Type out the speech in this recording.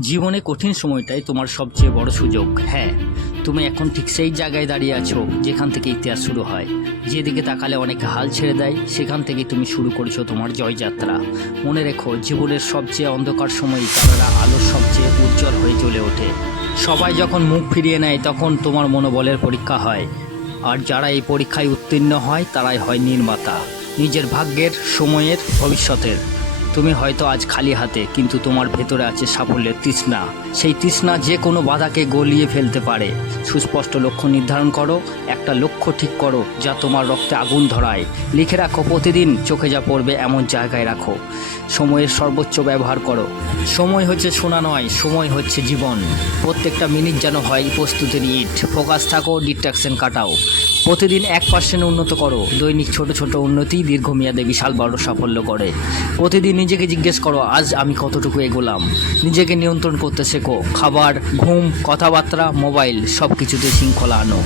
জীবনে কঠিন সময়টাই তোমার সবচেয়ে বড় সুযোগ। হ্যাঁ, তুমি এখন ঠিক সেই জায়গায় দাঁড়িয়ে আছো যেখান থেকে ইতিহাস শুরু হয়। যেদিকে তাকালে অনেকে হাল ছেড়ে দেয়, সেখান থেকে তুমি শুরু করেছো তোমার জয়যাত্রা। মনে রেখো, জীবনের সবচেয়ে অন্ধকার সময়ই তারা আলোর সবচেয়ে উজ্জ্বল হয়ে জ্বলে ওঠে। সবাই যখন মুখ ফিরিয়ে নেয় তখন তোমার মনোবলের পরীক্ষা হয়, আর যারা এই পরীক্ষায় উত্তীর্ণ হয় তারাই হয় নির্মাতা নিজের ভাগ্যের, সময়ের, ভবিষ্যতের। তুমি হয়তো আজ খালি হাতে, কিন্তু তোমার ভেতরে আছে সাফল্যের তৃষ্ণা। সেই তৃষ্ণা যে কোনো বাধাকে গলিয়ে ফেলতে পারে। সুস্পষ্ট লক্ষ্য নির্ধারণ করো, একটা লক্ষ্য ঠিক করো যা তোমার রক্তে আগুন ধরায়। লিখে রাখো, প্রতিদিন চোখে যা পড়বে এমন জায়গায় রাখো। সময়ের সর্বোচ্চ ব্যবহার করো। সময় হচ্ছে সোনা নয়, সময় হচ্ছে জীবন। প্রত্যেকটা মিনিট যেন হয় প্রস্তুতির ইট। ফোকাস থাকো, ডিস্ট্রাকশন কাটাও। প্রতিদিন 1% উন্নত করো। দৈনিক ছোট ছোট উন্নতি দীর্ঘমেয়াদে বিশাল বড় সাফল্য করে। প্রতিদিন নিজেকে জিজ্ঞেস করো, আজ আমি কতটুকু এগোলাম। নিজেকে নিয়ন্ত্রণ করতে শেখো। খাবার, ঘুম, কথাবার্তা, মোবাইল সব কিছুতে শৃঙ্খলা আনো।